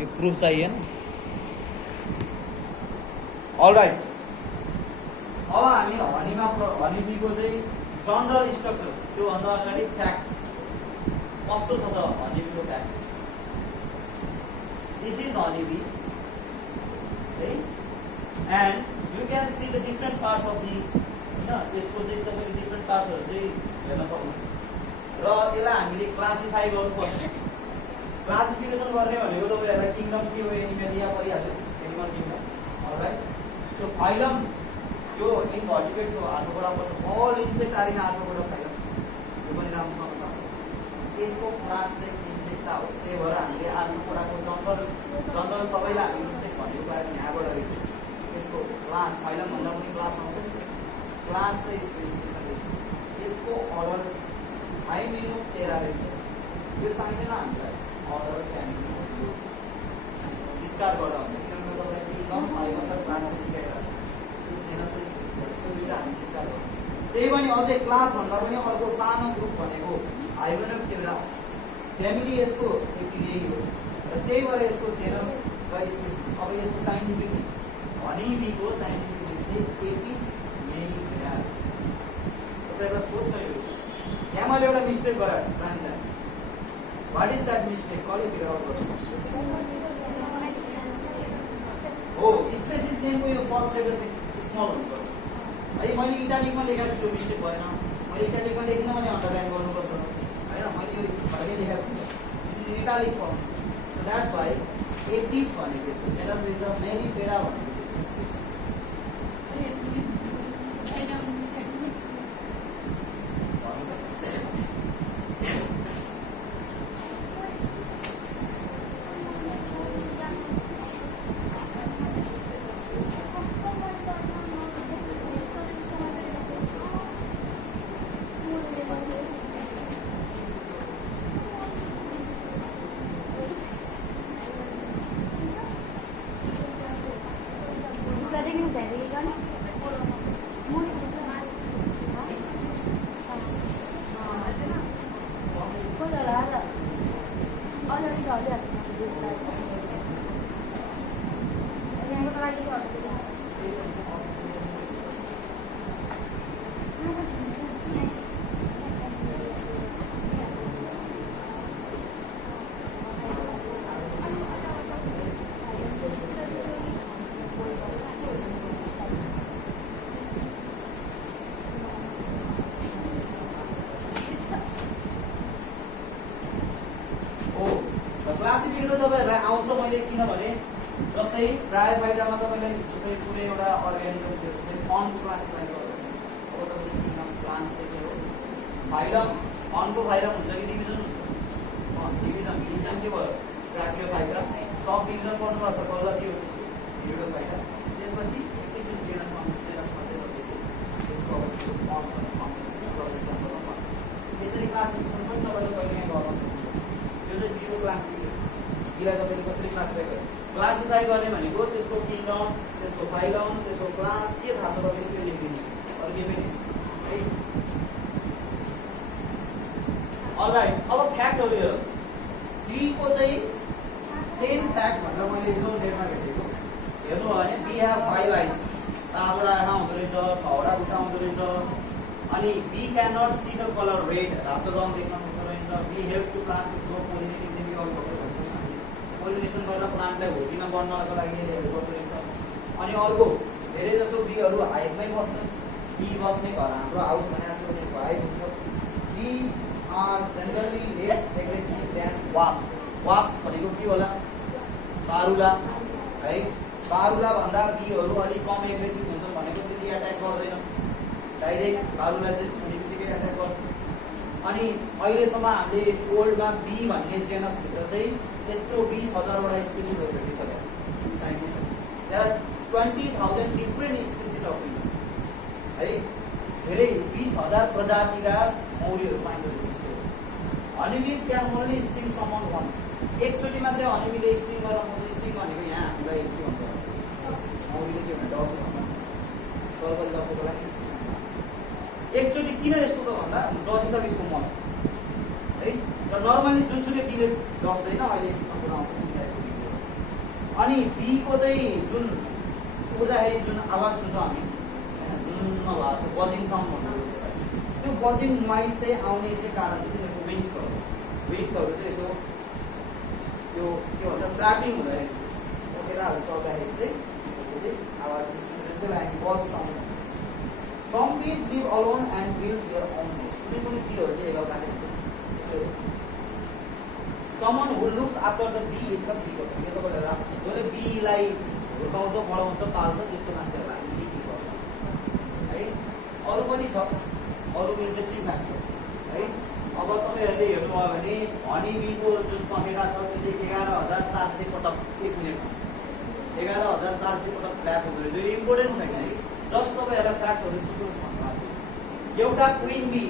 यो प्रुफ चाहिएन। अलराइट, अब हामी हनीमा हनीबीको चाहिँ जनरल स्ट्रक्चर, त्योभन्दा अगाडि फ्याक्ट कस्तो छ त हनीबीको फ्याक्ट। दिस इज हनीबी है, and you can see the different parts of the, होइन यसको चाहिँ तपाईँले डिफ्रेन्ट पार्ट्सहरू चाहिँ हेर्न सक्नुहुन्छ। र यसलाई हामीले क्लासिफाई गर्नुपर्छ। क्लासिफिकेसन गर्ने भनेको तपाईँहरूलाई किङडम के हो, एनिमेलिया परिहाल्यो, animal kingdom. All right, so phylum यो इन्भर्टिब्रेट्स हो, हाल्नुपर्छ। अल इन्सेक्ट आर इन हाल्नुपर्छ फाइलम, यो पनि राम्रो थाहा छ। यसको क्लास चाहिँ इन्सेक्टा हो, त्यही भएर हामीले हाल्नुपर्छको जनरल सबैलाई हामी इन्सेक्ट भनेको कारण यहाँबाट रहेछ। यसको क्लास फाइलमभन्दा पनि क्लास आउँछ, क्लास चाहिँ यसको इन्सेक्टा रहेछ। यसको अर्डर हाइमेनोप्टेरा रहेछ। यो चाहिँदैन हामीलाई, अर्डर फ्यामिली डिस्कार्ड गर्दा हुन्छ, किनभने तपाईँलाई किङडम फाइलम र क्लास सिकाइरहेको छ। हामी डिस्कार्ड गर्छौँ। त्यही पनि अझै क्लास भन्दा पनि अर्को सानो ग्रुप भनेको हाइमेनोप्टेरा, फ्यामिली यसको एपिडिए हो, र त्यही भएर यसको जेनस र स्पेसिस। अब यसको साइन्टिफिक हनीबीको साइन्टिफिक नेम चाहिँ एपिस मेलिफेरा। तपाईँलाई सोध्छ यो, यहाँ मैले एउटा मिस्टेक गराएको छु, जानी वाट इज द्याट मिस्टेक, कसले फिगर आउट गर्छ हो। स्पेसिस नेमको यो फर्स्ट लेटर चाहिँ स्मल हुनुपर्छ है। मैले इटालिकमा लेखाएको छु, यो मिस्टेक भएन। मैले इटालिकमा लेखिन भने अन्डरलाइन गर्नुपर्छ होइन, मैले यो घरले लेखाएको छु। This is italic form, so that's why Apis भनेको यसको जेनरल इज अ मेलिफेरा भनेको त्यसको स्पेसिस। तपाईँहरूलाई आउँछ मैले, किनभने जस्तै ब्रायोफाइटामा तपाईँलाई जस्तै कुनै एउटा अर्ग्यानिजम जस्तै फन्ड क्लासिफाई गर्नु। अब तपाईँले किनभने प्लान्ट्स चाहिँ के हो, फाइलम फन्डको फाइलम हुन्छ कि डिभिजन हुन्छ, डिभिजन डिभिजन के भयो, ब्राकियोफाइटा। सब डिभिजन गर्नुभएको छ, बल्ल के हो भिडियोफाइटा। त्यसपछि एकैचोटि जेनसमा चाहिँ त्यसको यसरी क्लासिफिकेसन पनि तपाईँले कहिले काहीँ गर्न सक्नुहुन्छ। यो चाहिँ भिडियो क्लासिफिकेसन, यसलाई तपाईँले कसरी क्लासिफाई गर्ने, क्लासिफाई गर्ने भनेको त्यसको किङडम, त्यसको फाइलम, त्यसको क्लास के थाहा छ तपाईँले त्यो लेखिदिनु, अरू के पनि है। अलराइट, अब फ्याक्टहरू हेरौँ। बीको चाहिँ 10 फ्याक्ट भनेर मैले यसो नेटमा भेटेको हेर्नु भयो भने, बी हेभ 5 आइज, 5वटा आँखा हुँदो रहेछ, 6वटा खुट्टा हुँदो रहेछ। अनि bee can not see the colour red, रातो रङ देख्न सक्दो रहेछ। Bee help to plant to grow pollinating bee all भन्छौँ हामी, पोलिनेसन गरेर प्लान्टलाई होडीमा बढ्नको लागि हेल्प गर्दो रहेछ। अनि अर्को धेरै जसो बीहरू हाइटमै बस्छन्, बी बस्ने घर हाम्रो हाउस भने जस्तो हाइट हुन्छ। Bees are generally less aggressive than wasps. Wasps भनेको के होला, बारुला है। बारुला भन्दा बीहरू अलिक कम एग्रेसिभ हुन्छन्, भनेको त्यति एट्याक गर्दैन, डाइरेक्ट बारुला चाहिँ छुने बित्तिकै एट्याक गर्छ। अनि अहिलेसम्म हामीले वर्ल्डमा बी भन्ने जेनसभित्र चाहिँ यत्रो 20,000वटा स्पेसिसहरू भेटिसकेको छ साइन्टिस्टहरू। There are 20,000 different species of bees है। धेरै 20,000 प्रजातिका मौरीहरू पाइन्छ विश्वमा। Honeybees can only sting someone once, एकचोटि मात्रै हनीबीले स्टिङ गरेर पाउँछ। स्टिङ भनेको यहाँ हामीलाई के भन्छ, मौरीले के भन्छ, डस भन्छ, सर्पले डसेको लागि स्टिङ। एकचोटि किन यस्तो त भन्दा डसिसकेपछि यसको मर्छ है। र नर्मली जुनसुकै बीले डस्दैन, अहिले एकछिनमा कुरा आउँछ अनि बी को चाहिँ जुन उड्दाखेरि जुन आवाज सुन्छौँ हामी हैन, जुन आवाज बजिङ साउन्ड भन्नु, त्यो बजिङ नोइज चाहिँ आउने चाहिँ कारण चाहिँ तिनीहरूको विङ्सहरू हुन्छ। विङ्सहरू चाहिँ यसो यो के भन्छ फ्ल्यापिङ हुँदाखेरि ओकेराहरू चल्दाखेरि चाहिँ त्यो चाहिँ आवाज निस्किन्छ, त्यसलाई हामी बज साउन्ड भन्छौँ। Some bees live alone and build their own nest. कुनै कुनै बीहरू चाहिँ एकअर्काले someone who looks after the bee is the bee keeper. यो तपाईँले राख्नु, जसले बीलाई हुर्काउँछ बढाउँछ पाल्छ त्यस्तो मान्छेहरूलाई हामी बी किपर है। अरू पनि छ, अरू इन्ट्रेस्टिङ फ्याक्ट छ है। अब तपाईँहरूले हेर्नुभयो भने हनी बीको जुन कमेरा छ त्यो चाहिँ 11,400 पटक पुगेको, 11,400 पटक फ्ल्याप हुँदो रहेछ। यो इम्पोर्टेन्ट छैन है, जस्ट तपाईँहरूलाई फ्याक्टहरू सिक्नुहोस् भन्नु। एउटा क्विन बी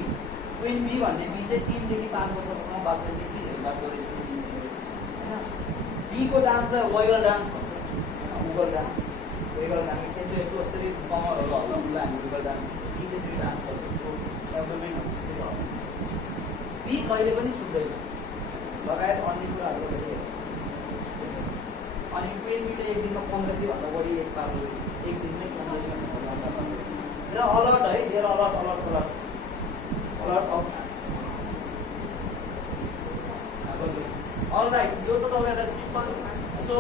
भन्ने बी चाहिँ 3 देखि 5 वर्षसम्म बात गर्ने, के बात गरेछ हैन। बीको डान्सलाई वेगल डान्स भन्छ, उगल डान्स, वेगल डान्स। त्यसले यसो यसरी कमरहरू हल्लाउँदा हामी उगल डान्स, बी त्यसरी डान्स गर्छ, सो एब्डोमेनहरू त्यसरी हल्लाउँछ। बी कहिले पनि सुत्दैन, लगायत अन्य कुराहरू गरेको। अनि क्विन बीले एक दिनमा 1500 भन्दा बढी एक पार्दो रहेछ, एक दिनमै 1500 भन्दा बढी। र अलर्ट है, there alert alert alert alert of alright. यो त तपाईँहरूलाई सिम्पल यसो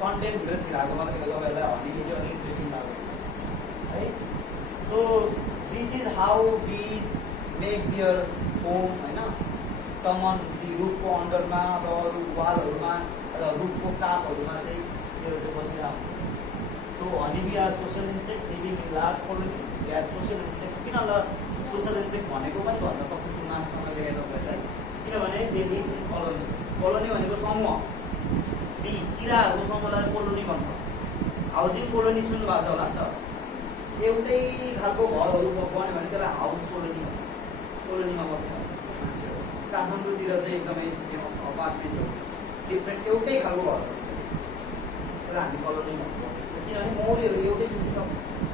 कन्टेन्टभित्र छिराएको मात्रै हो, तपाईँहरूलाई हनी चाहिँ अलिक इन्ट्रेस्टिङ लाग्छ है। सो दिस इज हाउ बीज मेक दियर होम होइन। समन ती रुखको अन्डरमा र अरू वालहरूमा र रुखको कापहरूमा चाहिँ त्यो चाहिँ बसिरहेको हुन्छ। So honey bee are social insect living in large colony. They are social insect. किन सोसल इन्सेक्ट भनेको पनि भन्न सक्छु तुलनासँग लिएर तपाईँलाई, किनभने they live in colony. Colony भनेको समूह, बी किराहरूको समूहलाई कोलोनी भन्छ। हाउसिङ कोलोनी सुन्नु भएको छ होला नि त, एउटै खालको घरहरू बन्यो भने त्यसलाई हाउस कोलोनी भन्छ। कोलोनीमा बस्ने मान्छेहरू काठमाडौँतिर चाहिँ एकदमै फेमस अपार्टमेन्टहरू, डिफ्रेन्ट एउटै खालको घरहरू, त्यसलाई हामी कोलोनी भन्नुपर्छ। किनभने मौरीहरू एउटै किसिमका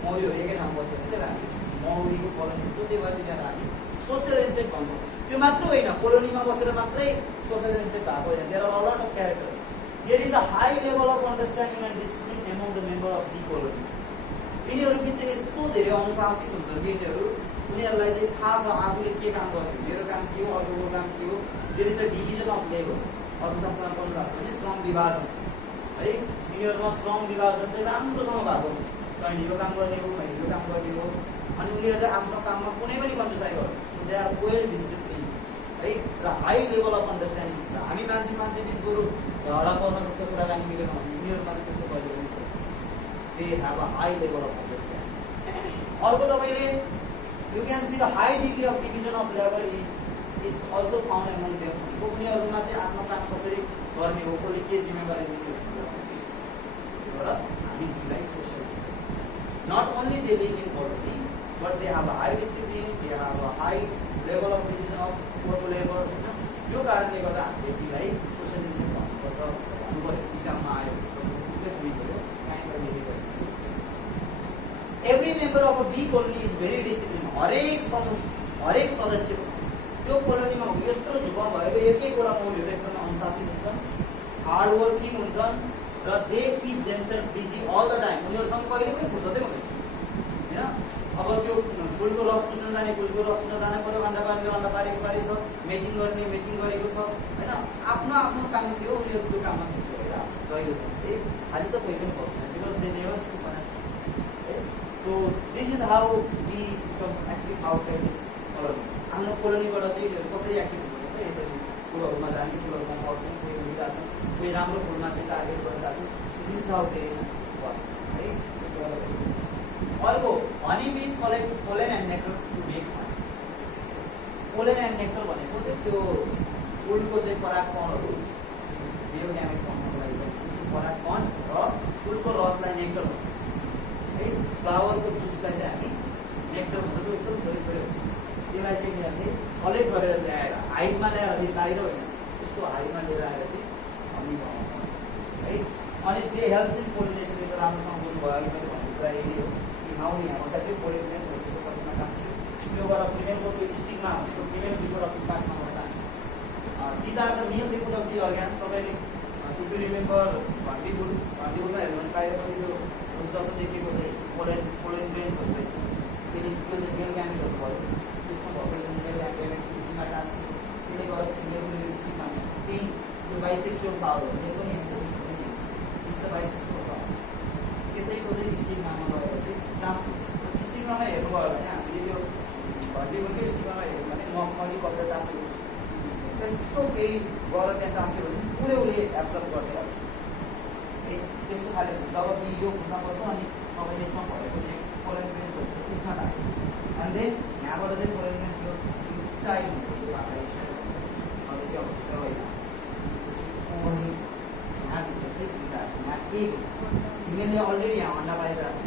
मौरीहरू एकै ठाउँमा बस्यो भने त्यसलाई हामी मौरीको कोलोनी भन्छ। त्यही भएर तिनीहरूलाई हामी सोसियल इन्सेक्ट भन्छौँ। त्यो मात्र होइन, कोलोनीमा बसेर मात्रै सोसियल इन्सेक्ट भएको होइन, there are a lot of character. There is a high level of understanding and discipline among the member of bee colony. यिनीहरू बिच चाहिँ यस्तो धेरै अनुशासित हुन्छ कि उनीहरूलाई चाहिँ थाहा छ आफूले के काम गर्यो, मेरो काम के हो, अर्कोको काम के हो। There is a division of labour. अर्थशास्त्रमा पढ्नु भएको छ भने श्रम विभाजन है। यिनीहरूमा श्रम विभाजन चाहिँ राम्रोसँग भएको हुन्छ। कहिले यो काम गर्ने हो, कहिले यो काम गर्ने हो। अनि उनीहरूले आफ्नो काममा कुनै पनि कन्जुसाइ गर्दैन। So they are well discipline है। र हाई लेभल अफ अन्डरस्ट्यान्डिङ हुन्छ। हामी मान्छे बिच बरु झगडा पर्न सक्छ, कुराकानी मिलेन भने यिनीहरूमा चाहिँ त्यस्तो कहिले पनि छैन। They have a high level of understanding. अर्को तपाईँले you can see the high degree of division of labour is also found among them. भनेको उनीहरूमा चाहिँ आफ्नो काम कसरी गर्ने हो, कसले के जिम्मेवारी लिने हो, एउटा हामी बीलाई social discipline. Not only they live in colony but they have a high discipline, they have a high level of division of work labour होइन। त्यो कारणले गर्दा हामीले बीलाई सोसियल इन्सेक्ट भन्नुपर्छ भन्नु पऱ्यो। इक्जाममा आयो every member of a bee colony is very discipline. हरेक सदस्य त्यो कोलोनीमा यत्रो झुप्पा भएको एक एकवटा मौरीहरू एकदमै अनुशासित हुन्छन्, हार्डवर्किङ हुन्छन् र they keep themselves busy all the time. उनीहरूसँग कहिले पनि फुर्सदै हुँदैन होइन। अब त्यो फुलको रस चुस्न जाने फुलको रस चुस्न जानु पऱ्यो, अन्डा पारेको छ, मेटिङ गर्ने मेटिङ गरेको छ होइन। आफ्नो काम थियो, उनीहरू त्यो काममा बिजी भइरहेको जहिले खालि त कोही पनि बस्दैन, बिकज दे नेभर स्किप है। So this is how bee becomes active outside this colony. आफ्नो कोलोनीबाट चाहिँ यिनीहरू कसरी एक्टिभ हुन्छ त यसरी फुलहरूमा जाने, फुलहरूमा बस्ने, कोही घुमिरहेछन्, कोही राम्रो फुलमाथि टार्गेट गरिरहेछन्। This is how they work है। अर्को honey bees collect pollen and nectar to make honey. Pollen and nectar भनेको चाहिँ त्यो फुलको चाहिँ परागकणहरू मेल ग्यामेट बनाउनको लागि चाहिँ परागकण र फुलको रसलाई नेक्टर भन्छ है। फ्लावरको जुसलाई चाहिँ हामी नेक्टर भन्छ, त्यो एकदम थोरै थोरै हुन्छ। त्यसलाई चाहिँ यिनीहरूले कलेक्ट गरेर ल्याएर हाइटमा ल्याएर बाहिर होइन, त्यसको हाइटमा लिएर आएर चाहिँ हनी बनाउँछौँ है। अनि त्यो हेल्प्स इन पोलिनेसन। यो त राम्रोसँग बोल्नुभयो, अहिले मैले भनेको कुरा यही हो कि नाउन यहाँ आउँछ त्यो पोलिनेसन सोसाइटीमा टाँस्यो। त्यो गरेर फिमेलको त्यो स्टिकमा भनेको फिमेल रिप्रोडक्टिभ पार्टमा टाँस्यो। These are the male reproductive organs. तपाईँले इफ यु रिमेम्बर भन्टिफुल भन्टिफुलमा हेर्नु भने बाहिर पनि त्यो जब देखेको चाहिँ पोलेन ग्रेन्सहरू रहेछ त्यसले त्यो चाहिँ मेल ग्यामेटहरू भयो त्यसमा भएको मेल ग्यामेटमा टाँसी त्यसले गर्दा फिमेलको स्टिकमा त्यही त्यो बाइसेक्सुअल पावरहरूले पनि हेर्छ त्यस्तो बाइसेक्सुअल पावर त्यसैको चाहिँ स्टिकमा गएर चाहिँ टाँस स्टिकमा हेर्नुभयो भने हामीले त्यो भन्टिफुलकै स्टिकमा हेर्यो भने मैले कपडा टाँसेको छु त्यस्तो केही गएर त्यहाँ टाँस्यो भने पुरै उसले एब्जर्भ गरिदिइहाल्छ त्यस्तो खाले जब कि यो खुट्टा पर्छ अनि अब यसमा भएको चाहिँ पोलेन ग्रेन्सहरू छ त्यसमा टाँस्छ अनि देन यहाँबाट चाहिँ पोलेन ग्रेन्स यो स्टाइल हुन्छ यो भाका स्टाइल अब चाहिँ अब यहाँभित्र चाहिँ यहाँ एक हुन्छ फिमेलले अलरेडी यहाँ अन्डा पाइरहेको छ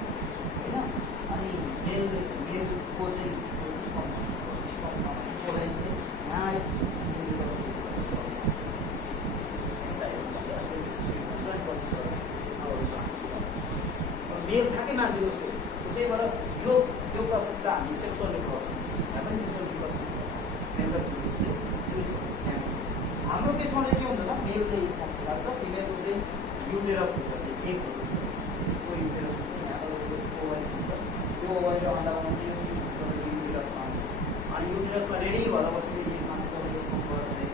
होइन अनि मेलको चाहिँ पोलेन चाहिँ यहाँ मेल थाकै मान्छे जस्तो सो त्यही भएर यो प्रोसेसलाई हामी सेक्सुअल रिप्रोडक्सन यहाँ पनि सेक्सुअल रिप्रोडक्सन हाम्रो केसमा चाहिँ के हुन्छ त मेलले स्पर्म लाग्छ फिमेलको चाहिँ युटेरस हुन्छ चाहिँ एग्सहरू हुन्छ त्यसको युटेरस हुन्छ यहाँबाट ओभरी हुन्छ त्यो ओभरी अन्डा बनाउँछ युटेरसमा आउँछ अनि युटेरसमा रेडी भएर बसेको एकमा चाहिँ जब स्पर्म गएर चाहिँ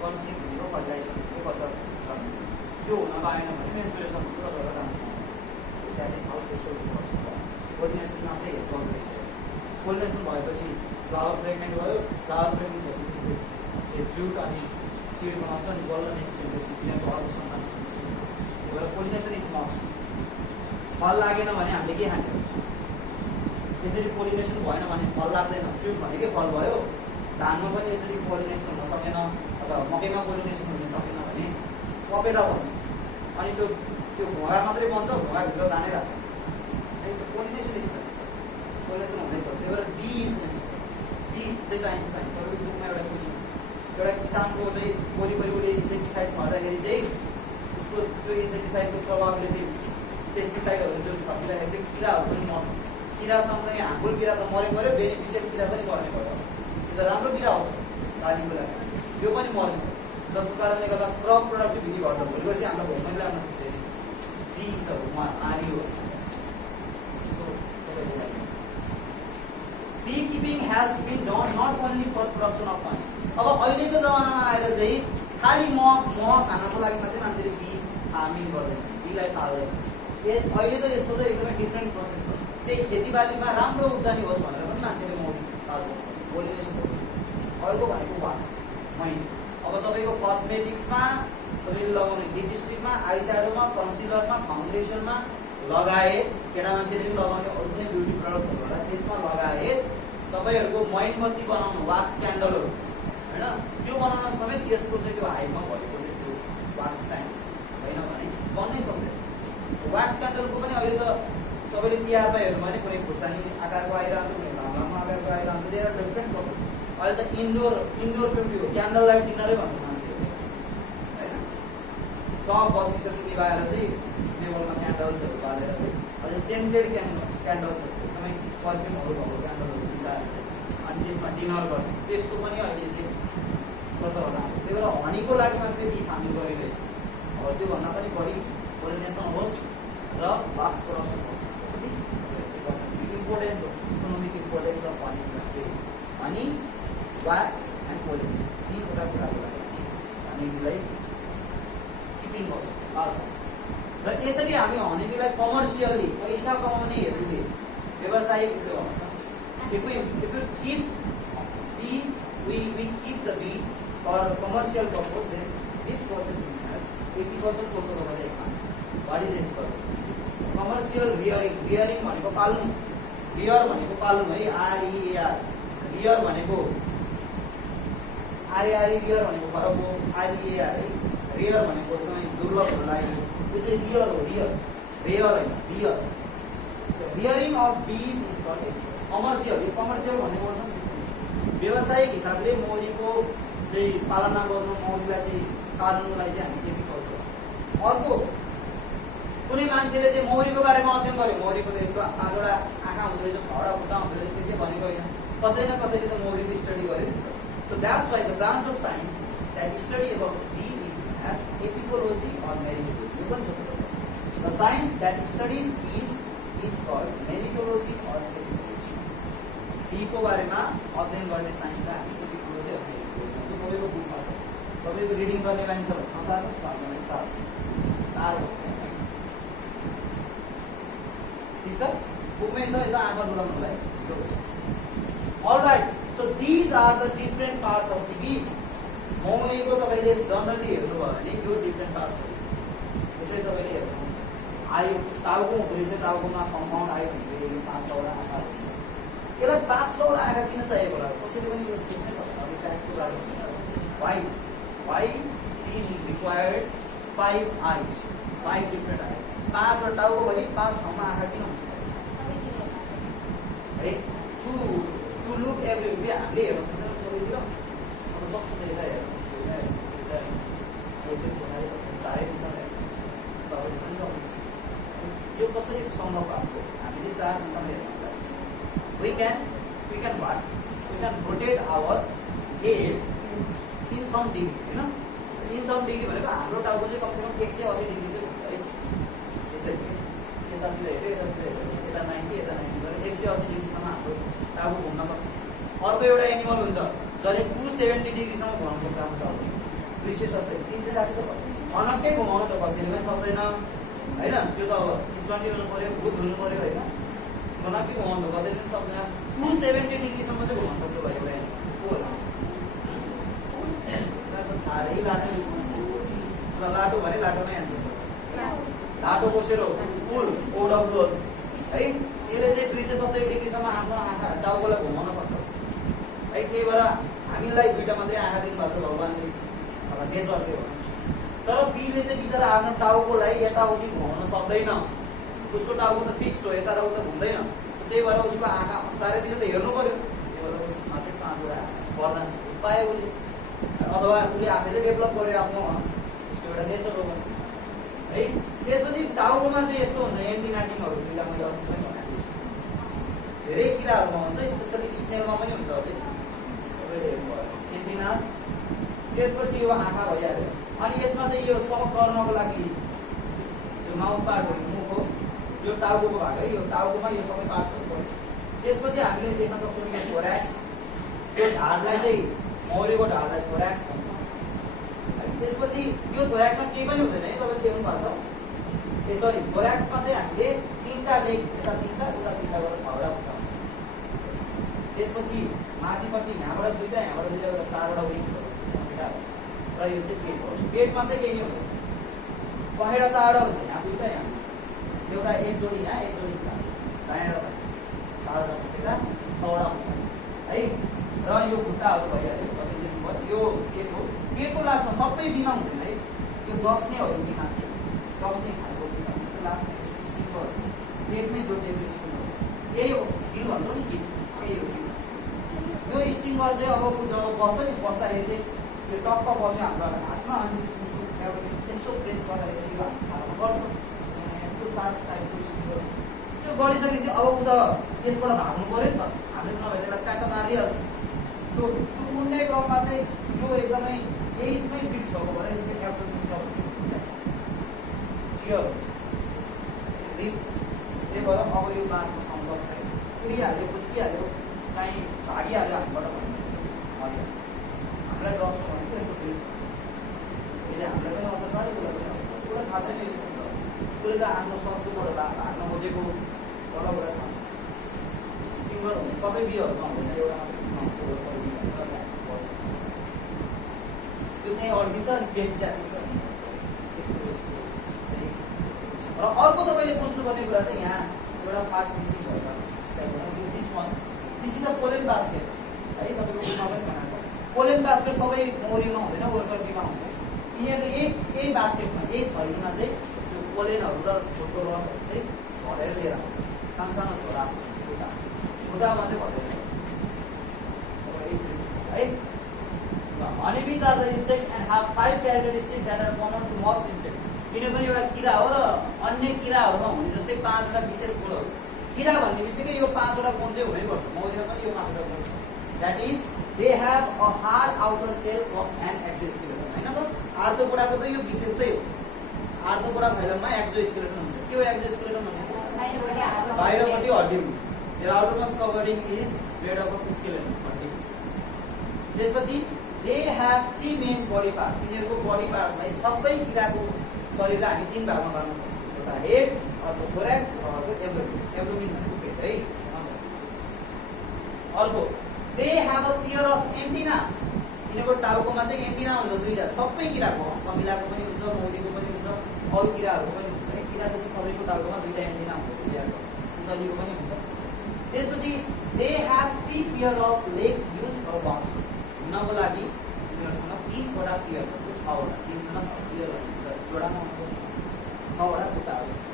कन्सिभ हुनेको फर्टिलाइजेसन हुनेको बच्चा त्यो हुन पाएन भने मेन्सुरेसन हुन्छ र that is how sexual reproduction पोलिनेसनमा चाहिँ हेल्प गर्दो रहेछ पोलिनेसन भएपछि फ्लावर प्रेग्नेन्ट भयो फ्लावर प्रेग्नेन्ट भएपछि त्यसले चाहिँ फ्रुट अनि सिड बनाउँछ अनि बल्ल नेक्स्ट जेनेरेसन किनकि अरू सन्तान हुन्छ त्यही भएर पोलिनेसन इज मस्ट फल लागेन भने हामीले के खान्छौँ त्यसरी पोलिनेसन भएन भने फल लाग्दैन फ्रुट भनेकै फल भयो धानमा पनि यसरी पोलिनेसन हुन सकेन अथवा मकैमा पोलिनेसन हुन सकेन भने कपेटा बन्छ अनि त्यो भुवा मात्रै बन्छ भुवाभित्र दानै राख्छ पोलिनेसन इज नेसेसरी पोलिनेसन हुँदै भयो त्यही भएर बी इज नेसेसरी बी चाहिँ चाहिन्छ तपाईँको बुकमा एउटा क्वेसन एउटा किसानको चाहिँ वरिपरिले इन्सेक्टिसाइड छर्दाखेरि चाहिँ उसको त्यो इन्सेक्टिसाइडको प्रभावले चाहिँ पेस्टिसाइडहरू जो छर्किँदाखेरि चाहिँ किराहरू पनि मर्छ किरा सँगसँगै हार्मफुल किरा त मर्यो पऱ्यो बेनिफिसियल किरा पनि मर्ने भयो त्यो त राम्रो किरा हो बालीको लागि त्यो पनि मर्ने भयो जसको कारणले गर्दा क्रप प्रोडक्टिभिटी घट्छ भोलि पर्सि हामीलाई भोग्नै राम्रो सक्छ बीसहरूमा आर्यो bee keeping has been done not only for production of money अब अहिलेको जमानामा आएर चाहिँ खालि मह खानको लागि मात्रै मान्छेले बी फार्मिङ गर्दैन बीलाई पाल्दैन अहिले त यसको चाहिँ एकदमै डिफ्रेन्ट प्रोसेस छ त्यही खेतीबालीमा राम्रो उब्जनी होस् भनेर पनि मान्छेले मह पाल्छ पोलिनेसन होस् अर्को भनेको वाक्स मैन अब तपाईँको कस्मेटिक्समा तपाईँले लगाउने लिपस्टिकमा आइस्याडोमा कन्सिलरमा फाउन्डेसनमा लगायत केटा मान्छेले पनि लगाउने अरू कुनै ब्युटी प्रडक्ट्सहरू होला त्यसमा लगायत तपाईँहरूको मैनबत्ती बनाउनु वाक्स क्यान्डलहरू होइन त्यो बनाउन समेत यसको चाहिँ त्यो हाइटमा भएको त्यो वाक्स चाहिन्छ होइन भने बन्नै सक्दैन वाक्स क्यान्डलको पनि अहिले त तपाईँले तिहारमा हेर्नु भने कुनै खुर्सानी आकारको आइरहन्छ कुनै लामो आकारको आइरहन्छ धेरै डिफ्रेन्ट प्रब्लम अहिले त इन्डोर ब्युटी हो क्यान्डल लाइट डिनरै भन्छ मान्छेहरू होइन सब बत्तीसती निभाएर चाहिँ टेबलमा क्यान्डल्सहरू बालेर चाहिँ अझै सेन्टेड क्यान्डल्सहरू एकदमै पर्फ्युमहरू भएको क्यान्डलहरू मिसाएर अनि त्यसमा डिनर गर्ने त्यसको पनि अहिले चाहिँ प्रचलन आएको त्यही भएर हनीको लागि मात्रै बी फार्मिङ गरिँदैन अब त्योभन्दा पनि बढी पोलिनेसन होस् र वाक्स प्रोडक्सन होस् इम्पोर्टेन्स हो economic importance of honey wax and pollination तीनवटा कुराको लागि हनीबीलाई किपिङ गर्छ र त्यसरी हामी हनीबीलाई कमर्सियली पैसा कमाउने हेतुले व्यावसायिक if we keep we keep the bee for commercial purpose then this process will have एकीकरण सोच्छ तपाईले एकमा what is एकीकरण कमर्सियल रियरिङ भनेको पाल्नु रियर भनेको पाल्नु है REAR रियर भनेको रियर भनेको फरक हो REAR है रियर भनेको एकदमै दुर्लभहरुको लागि यो चाहिँ रियर हो रियर हैन रियर रियरिङ अफ बीज इज कल्ड कमर्सियल यो कमर्सियल भन्ने वर्ड पनि व्यावसायिक हिसाबले मौरीको चाहिँ पालना गर्नु मौरीलाई चाहिँ पाल्नुलाई चाहिँ हामी एपिकल्चर अर्को कुनै मान्छेले चाहिँ मौरीको बारेमा अध्ययन गर्यो मौरीको त यसको 5 वटा आँखा हुँदो रहेछ 6 वटा खुट्टा हुँदो रहेछ त्यसै भनेको हैन कसै न कसैले त मौरीको स्टडी गर्यो So that's why the branch of science that study about bee is as apicology or meritology. यो पनि छ। The science that studies bees is called meritology or apicology. Bee को बारेमा अध्ययन गर्ने साइन्सलाई हामी एपिकोलोजी अथवा मेरिटोलोजी भन्छौँ। तपाईको बुकमा छ। तपाईको रिडिङ गर्ने मान्छेहरु नसार्नुस् भन्नु सार हो। ठीक छ? बुकमै छ, यसो आँखा डुलाउनुलाई। Alright, so these are the different parts of the bees. मौरीको तपाईले जनरली हेर्नु भयो भने यो डिफरेन्ट पार्ट्स हो। यसै तपाईले हेर्नु आयो टाउको हुँदैछ, टाउकोमा कम्पाउन्ड आयो भने यो 5 वटा आँखा हुन्छ। यसलाई 5 वटा आँखा किन चाहिएको होला? कसैले पनि यो सोच्नै सक्दैन। अब ट्यागको बारेमा why bee required 5 eyes, 5 different eyes. 5 वटा टाउकोभरि 5 ठाउँमा आँखा किन हुन्छ? है to look everywhere. हामीले हेर्न सक्दैनौँ सबैतिर। अब सक्छु त यता हेर्न सक्छु, यता चारै दिशामा हेर्न सक्छु। तपाईले पनि सक्नुहुन्छ। यो कसरी सम्भव भएको? हामीले 4 दिशामा हेर्न सक्छौँ। We can what? We can rotate our head in some degree, हैन? In some degree भनेको हाम्रो टाउको चाहिँ कमसेकम 180 डिग्री चाहिँ हुन्छ है। यसरी यतातिर हेर्यो, यतातिर हेर्यो, यता 90, यता 90 गरेर 180 डिग्रीसम्म हाम्रो टाउको घुम्न सक्छ। अर्को एउटा एनिमल हुन्छ जसले 270 डिग्रीसम्म घुमाउन सक्छ आफ्नो टाउको। 270, 360 त अनक्कै घुमाउन त कसैले पनि सक्दैन, हैन? त्यो त अब स्पन्डी हुनु पर्यो, भूत हुनु पर्यो, हैन? अनक्कै घुमाउन त कसैले पनि सक्दैन। 270 डिग्रीसम्म चाहिँ घुमाउन सक्छ भयो एउटा एनिमल। को होला? त सारै लाटो ल लाटो भने लाटोमै आन्सर छ। लाटो बसेर हो पुल आउट अफ द है। यसले चाहिँ 270 डिग्रीसम्म आफ्नो आँखा टाउकोलाई घुमाउन सक्छ है। त्यही भएर हामीलाई दुईटा मात्रै आँखा दिनुभएको छ भगवानले, अथवा नेचरले हो। तर बीले चाहिँ बिचरा आफ्नो टाउकोलाई यताउति घुमाउन सक्दैन। उसको टाउको त फिक्स हो, यता र उता घुम्दैन। त्यही भएर उसको आँखा चारैतिर त हेर्नु पर्यो। त्यही भएर उसमा चाहिँ 5 वटा वरदान पायो उसले, अथवा उसले आफैले डेभलप गर्यो आफ्नो उसको एउटा नेचर हो है। त्यसपछि टाउकोमा चाहिँ यस्तो हुन्छ एन्टिनाटिङहरू, दुईटा मैले अस्ति पनि भनेको छु। धेरै किराहरूमा हुन्छ, स्पेसली स्नेलमा पनि हुन्छ अझै तपाईँले हेर्नुभयो एन्टिनास। त्यसपछि यो आँखा भइहाल्यो। अनि यसमा चाहिँ यो सक गर्नको लागि यो माउथ पार्ट हो, मुख हो, यो टाउकोको भाग है। यो टाउकोमा यो सबै पार्ट्सहरू पर्यो। त्यसपछि हामीले देख्न सक्छौँ यो थोर्याक्स, यो ढाडलाई चाहिँ मौरीको ढाडलाई थोर्याक्स भन्छ। त्यसपछि यो थोर्याक्समा केही पनि हुँदैन है, तपाईँले देख्नु भएको छ। ए सरी, थोर्याक्समा चाहिँ हामीले 3टा लेग, यता 3टा, उता 3टा गरेर 6 वटा खुट्टा हुन्छ। त्यसपछि माथिपट्टि यहाँबाट 2टा, यहाँबाट 2टा गरेर 4 वटा विङ्सहरू खुट्टा हो। र यो चाहिँ पेट हो। पेटमा चाहिँ केही नहीं हुँदैन, पखेटा 4 वटा हुन्छ, यहाँ 2टा, यहाँ एउटा, एक जोडी यहाँ, एक जोडी दायाँ र 4 वटा खुट्टा, 6 वटा खुट्टा है। र यो खुट्टाहरू भइहाल्यो। तपाईँले देख्नुभयो यो पेट हो। पेटको लास्टमा सबै बिमा हुँदैन है, यो दस्नेहरू बिमा चाहिँ दस्ने खालको बिमा हुन्छ। लास्टमा स्टिङ्गर पेटमै जोडिएको स्टिङ्गर यही हो, गिर भन्छौँ नि, यही हो गिर। यो स्टिङ्गर चाहिँ अब जब बस्छ नि, बस्दाखेरि चाहिँ यो टक्क बस्यो हाम्रो हातमा, अनि यसो प्रेस गर्दाखेरि चाहिँ यो हाम्रो छालामा गर्छ। यस्तो सार्प टाइपको स्टिङ्गर त्यो गरिसकेपछि अब उ त यसबाट भाग्नु पऱ्यो नि त। हामीले नभए त्यसलाई ट्याक्क मारिदिइहाल्छ। सो त्यो कुनै क्रममा चाहिँ यो एकदमै यसमै फिक्स भएको भएर यसको एब्डोमेन क्लियर हुन्छ। त्यही भएर अब यो बाँच्न सम्भव छैन। उडिहाल्यो, कुदिहाल्यो, काहीँ भागिहाल्यो हामीबाट भने मरिहाल्छ। हामीलाई डस्नु भनेको यसो फिल यसले हामीलाई पनि असर गर्यो, उसलाई पनि असर गर्यो। उसलाई थाहा छैन यसो हुन्छ। उसले त आफ्नो शत्रुबाट भाग्न खोजेको तलबाट थाहा छ। स्टिङ्गर हुने सबै बियोहरूमा हुँदैन, एउटा मात्रै त्यो चाहिँ अड्किन्छ अनि पेट च्यातिन्छ। र अर्को तपाईँले बुझ्नुपर्ने कुरा चाहिँ यहाँ एउटा पार्ट मिसिङ भएर this is the pollen basket है। तपाईँको बुकमा पनि भनेको छ पोलेन बास्केट सबै मौरीमा हुँदैन, वर्कर बीमा हुन्छ। यिनीहरूले यही बास्केटमा, यही थैलीमा चाहिँ त्यो पोलेनहरू र फुलको रसहरू चाहिँ भरेर लिएर आउँछ। सानो छोरा खुट्टामा चाहिँ भरेर है। Honeybees are the insect and have 5 characteristics that are common to most insects. यिनी पनि एउटा किरा हो र अन्य किराहरूमा हुने जस्तै 5 वटा विशेष गुणहरू। किरा भन्ने बित्तिकै यो 5 वटा गुण चाहिँ हुनैपर्छ। मौरीमा पनि यो 5 वटा गुण छ। That is they have a hard outer shell and exoskeleton, हैन त? आर्थ्रोपोडाको त यो विशेषतै हो। आर्थ्रोपोडा फाइलममा एक्जोस्केलेटन हुन्छ। के हो एक्जोस्केलेटन भनेको? बाहिरपट्टि हड्डी हुन्छ। Their outermost covering is made up of skeleton, हड्डी। त्यसपछि they have 3 main body parts. यिनीहरुको बडी पार्टलाई सबै किराको शरीरलाई हामी 3 भागमा बाँड्न सक्छौँ। एउटा हेड, अर्को थोरेक्स, अर्को एब्डोमिन। एब्डोमिन भनेको पेट है। अर्को they have a pair of antenna. यिनीहरुको टाउकोमा चाहिँ एन्टिना हुन्छ दुईटा, सबै किराको, कमिलाको पनि हुन्छ, मौरीको पनि हुन्छ, अरु किराहरुको पनि हुन्छ है। किराको चाहिँ सबैको टाउकोमा दुईटा एन्टिना हुन्छ, चियाको, उन्तलीको पनि हुन्छ। त्यसपछि they have 3 pair of legs use for walking. हिँड्नको लागि यिनीहरुसँग 3 वटा पेयर हुन्छ, 6 वटा, 3 गुणा 6 पेयर भनेपछि जोडामा हुन्छ 6 वटा खुट्टाहरु हुन्छ।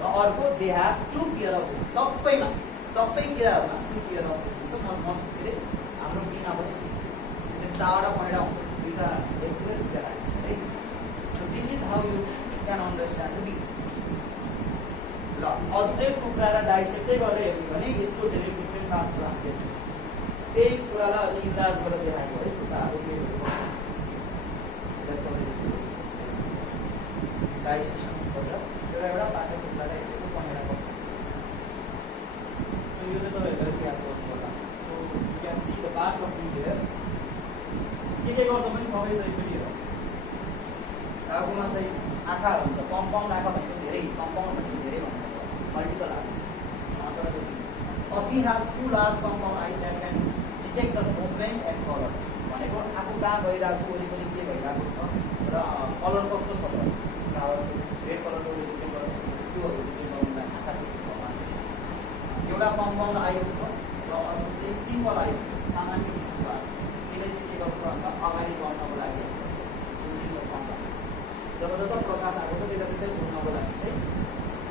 र अर्को दे हैव 2 पेयर अफ, सबैमा सबै किराहरुमा 2 पेयर अफ हुन्छ। मस्ट के हाम्रो बिना पनि त्यसै 4 वटा पहिरा हुन्छ, दुईटा लेग र दुईटा राइट है। So this is how you can understand the bee. ल अब्जेक्ट टुक्राएर डाइसेक्टै गरेर हेर्नु भने यस्तो धेरै डिफ्रेन्ट पार्ट्सहरु हामीले त्यही कुरालाई अलि इन्लार्जबाट देखाएको है। खुट्टाहरु डाइसेक्सन गर्दा एउटा पार्ट खुट्टालाई हेरेको पहिरा बस्छ। सो यो चाहिँ तपाईहरुले याद गर्नु होला। So you can see the parts of the hair. के गर्छ पनि सबै चाहिँ एकचोटि हेरौँ। टाउकोमा चाहिँ आँखा हुन्छ, कम्पाउन्ड आँखा भनेको धेरै, कम्पाउन्ड भनेको धेरै भन्नु मल्टिपल आइज। He has 2 large compound eyes that can detect the movement and color. भनेको आफू कहाँ गइरहेको छु, वरिपरि के भइरहेको छ र कलर कस्तो छ, रेड कलरको डिटेक्ट गर्न सक्छ, त्योहरू डिटेक्ट गर्नलाई आँखा एउटा कम्पाउन्ड आई हुन्छ र अर्को चाहिँ सिम्पल आई हुन्छ, सामान्य किसिमको आई। त्यसले चाहिँ के गर्छ भन्दा अगाडि बढ्नको लागि जब जब प्रकाश आएको छ त्यता त्यतै घुम्नको लागि चाहिँ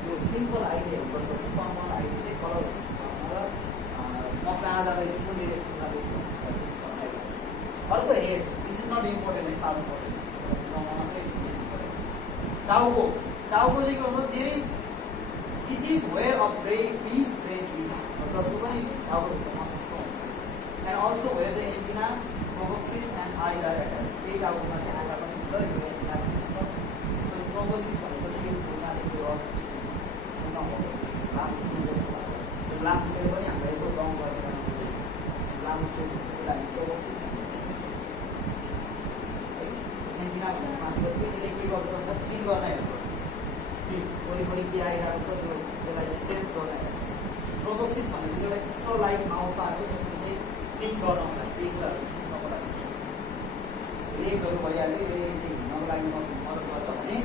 यो सिम्पल आईले हेल्प गर्छ। कम्पाउन्ड आईले चाहिँ कलर हुन्छ र म कहाँ जाँदैछु, कुन डिरेक्सन जाँदैछु। अर्को head, this is not important है, साह्रो इम्पोर्टेन्ट। टाउको, टाउको चाहिँ के भन्छ, there is this is where of brain is जसको पनि टाउको मस्तिष्क हुन्छ। And also where the antenna proboscis and eyes are attach. त्यही टाउकोमा चाहिँ आँखा पनि हुन्छ, यो एन्टिना पनि हुन्छ। सो प्रोबोक्सिस भनेको चाहिँ यो फुलमाथिको रस लामो लामोले पनि हाम्रो यसो गाउँ गरेर लामो सुटलाई हामी प्रोबोक्सिस एन्टिना भन्ने माथिको त्यसले के गर्छ भन्दा फिल गर्न हेर्नुपर्छ। फिल वरिपरि के आइरहेको छ त्यसलाई चाहिँ सेन्स गर्न हेर्छ। प्रोबोक्सिस भनेको एउटा स्ट्रो लाइक माउथ पार्ट हो, जसको चाहिँ क्लिक गर्नको लागि, त्यही कुराहरू बुझ्नको लागि चाहिँ लेग्सहरू भइहाल्यो। यो चाहिँ हिँड्नको लागि मद्दत गर्छ भने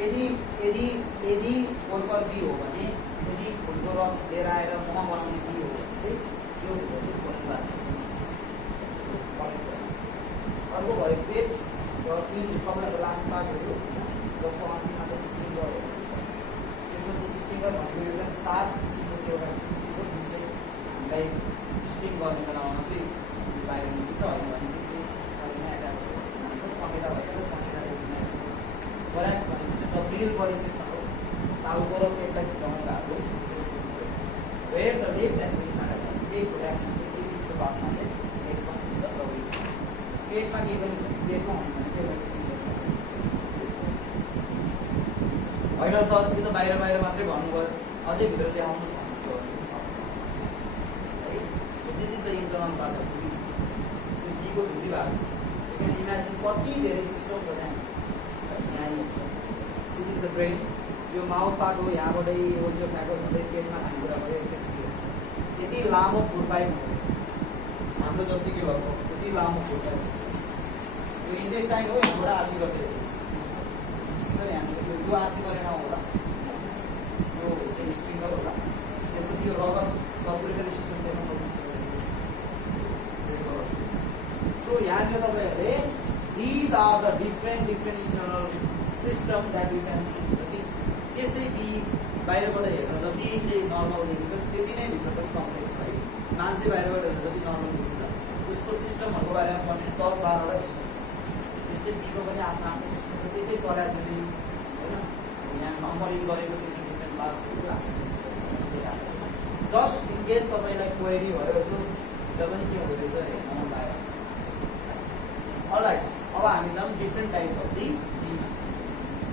यदि फोल्कर बी हो भने, यदि फुलको रस लिएर आएर मह बनाउने बी हो भने चाहिँ यो चाहिँ फोल्कर। अर्को भयो पेट र इन, सबैभन्दा लास्ट पार्ट हो यो, जसको अन्तिममा चाहिँ स्टिङ्गर छ। त्यसमा चाहिँ स्टिङ्गर भनेको एउटा 7 किसिमको एउटा हो जुन चाहिँ हामीलाई स्टिङ गर्ने बेलामा मात्रै बाहिर निस्किन्छ, होइन भने चाहिँ शरीरमा एट्याच भएपछि भनेको कमेरा भएर कमेरा कोराक्स भनेको चाहिँ द मिडल बडी सेक्सन हो, टाउको र पेटलाई छुट्याउनु भएको। Where the legs and wings are attach, त्यही कोराक्स हुन्छ। त्यही बिचको भागमा चाहिँ पेट पनि हुन्छ र विङ्स। पेटमा केही पनि हुन्छ, पेटमा हुने भने त्यो होइन सर, त्यो त बाहिर मात्रै भन्नुभयो, अझै भित्र देखाउनुहोस् भन्नु है। So this is the internal part of bee. त्यो बीको भित्री भाग, यु क्यान इमेजिन कति धेरै सिस्टम छ त्यहाँ। This is the brain. यो माउथ पार्ट हो, यहाँबाटै यो फ्याकल हुँदै पेटमा खानेकुरा भयो। यति लामो फुड पाइप हुन्छ हाम्रो जतिकै भएको, यति लामो फुड पाइप। यो इन्टेस्टाइन हो, यहाँबाट आर्ची गर्छ। यो आर्ची गरेन होला, यो चाहिँ स्टिङ्गर होला। त्यसपछि यो रगत सर्कुलेटरी सिस्टम देख्न सक्नुहुन्छ। सो यहाँनिर तपाईँहरूले these are the different internal system that you can see. त्यसै बी बाहिरबाट हेर्दा जति चाहिँ नर्मल देखिन्छ त्यति नै भित्र पनि कम्प्लेक्स छ है। मान्छे बाहिरबाट हेर्दा जति नर्मल देखिन्छ उसको सिस्टमहरूको बारेमा भन्ने 10-12वटा सिस्टम छ। त्यस्तै बीको पनि आफ्नो आफ्नो सिस्टम छ, त्यसै चलाएको छ नि होइन। यहाँ नम्बरिङ गरेको डिफ्रेन्ट पार्ट्सहरू जस्ट इन केस तपाईँलाई क्वेरी भयो यसो भित्र पनि के हुँदो रहेछ हेर्न मन लाग्यो। अलराइट, अब हामी जाउँ different types of the bee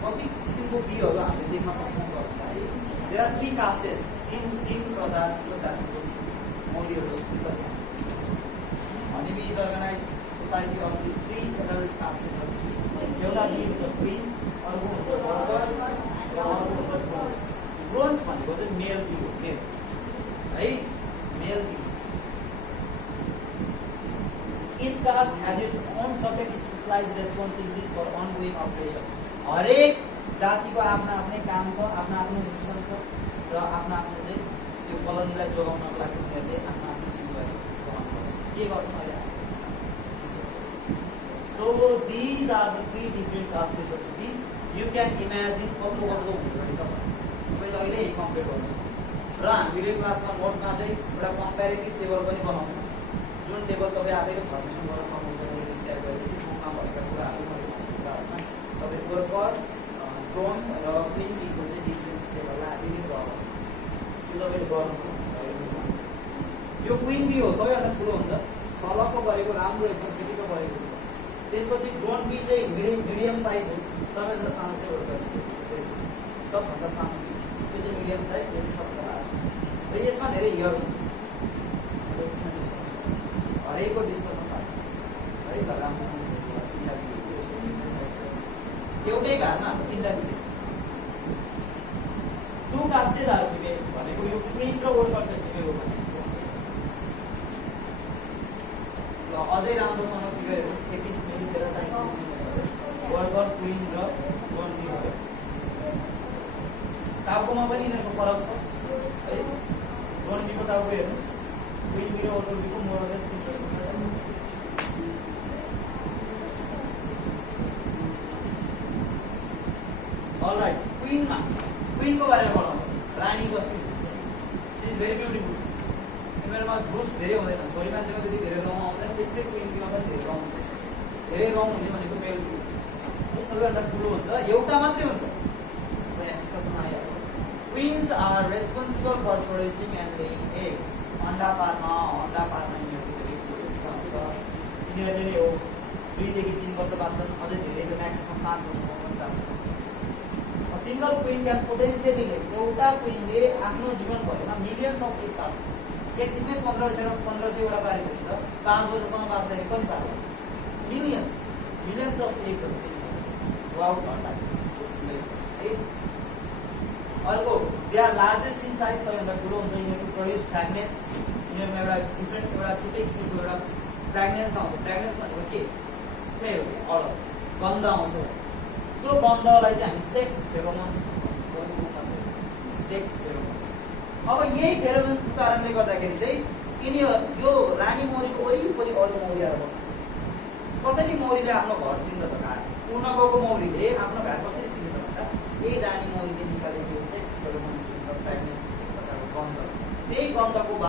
कति किसिमको बीहरू हामीले देख्न सक्छौँ भन्दाखेरि देयर आर 3 कास्टेड तीन प्रजातिको जातिको मौरीहरू honey bee is organize society of the 3 adult casted of bee एउटा बी हुन्छ क्वीन अर्को हुन्छ वर्कर्स र अर्को हुन्छ ड्रोन्स ड्रोन्स भनेको चाहिँ मेल बी हो मेल है मेल be each caste has its own certain specialized responsibilities for ongoing operation हरेक जातिको आफ्नो आफ्नै काम छ आफ्नो आफ्नो मिसन छ र आफ्नो आफ्नो चाहिँ त्यो कलोनीलाई जोगाउनको लागि उनीहरूले आफ्नो आफ्नो जिम्मेवारी वहन गर्छ के गर्नु अहिले so these are the 3 different castes of the you can imagine कत्रो हुँदो रहेछ मैले अहिले यही कम्प्लिट गर्छु र हामीले क्लासमा नोटमा चाहिँ एउटा कम्प्यारेटिभ टेबल पनि बनाउँछौँ जुन टेबल तपाईँ आफैले फर्मेसन गर्न सक्नुहुन्छ मैले सेयर गरेपछि बुकमा भएका कुराहरू तपाईँ वर्कर ड्रोन र क्वीन बीको चाहिँ डिफ्रेन्स टेबललाई आफैले ड्र गर्नु यो तपाईँले गर्नु सक्नुहुन्छ यो क्वीन बी हो सबैभन्दा ठुलो हुन्छ सलक्क गरेको राम्रो एकदम छिटो गरेको हुन्छ त्यसपछि ड्रोन बी चाहिँ मिडियम साइज हो सबैभन्दा सानो चाहिँ वर्कर सबभन्दा सानो त्यो चाहिँ मिडियम साइज त्यो चाहिँ सबभन्दा र यसमा धेरै हियर हुन्छ हरेकको डिस्कसन है त राम्रो एउटै घरमा हाम्रो 3टा दिने 2 कास्टेज आर फिमेल भनेको यो क्वीन र वर्कर चाहिँ फिमेल हो भने ल अझै राम्रोसँग फिगर हेर्नुहोस् 21 मिनेटतिर चाहिँ वर्कर क्वीन र ड्रोन बी हो टाउकोमा पनि यिनीहरूको फरक छ है ड्रोन बीको टाउको हेर्नुहोस् क्वीन बी र वर्कर बीको मोरलेस सिमिलर अलराइट क्वीनको बारेमा पढाउँ रानी कस्तो सी इज भेरी ब्युटिफुल तिमीहरूमा झुस धेरै हुँदैन छोरी मान्छेमा त्यति धेरै रौँ आउँदैन त्यस्तै क्वीनमा पनि धेरै रौँ हुन्छ धेरै रौँ हुने भनेको मेल सबैभन्दा ठुलो हुन्छ एउटा मात्रै हुन्छ डिस्कसन आइहाल्छ queens are responsible for producing and laying egg अन्डा पार्न यिनीहरू धेरै यिनीहरूले नै हो 2 देखि 3 वर्ष बाँच्छन् अझै धेरै म्याक्सिमम 5 वर्षसम्म पनि बाँच्छ सिंगल क्वीन क्यान पोटेन्सियली एउटा क्वीनले आफ्नो जीवनभरिमा मिलियन्स अफ एग पार्छ एक दिनमै 1500 पारेपछि त 5 वर्षसम्म बाँच्दाखेरि कति पार्छ मिलियन्स अफ एग्सहरू थ्रुआउट द टाइम अर्को they are largest in size सबैभन्दा ठुलो हुन्छ यिनीहरू प्रड्युस फ्रेग्नेन्स यिनीहरूमा एउटा डिफ्रेन्ट एउटा छुट्टै किसिमको एउटा फ्रेग्नेन्स आउँछ फ्रेग्नेन्स भनेको के स्मेल अडर गन्ध आउँछ त्यो गन्धलाई चाहिँ हामी सेक्स फेरोमोन्स सेक्स फेरोमोन्स अब यही फेरोमोन्सको कारणले गर्दाखेरि चाहिँ यो रानी मौरीको वरिपरि अरू मौरी आएर बस्छ कसरी मौरीले आफ्नो घर चिन्दछ कहाँ उड्न गएको मौरीले आफ्नो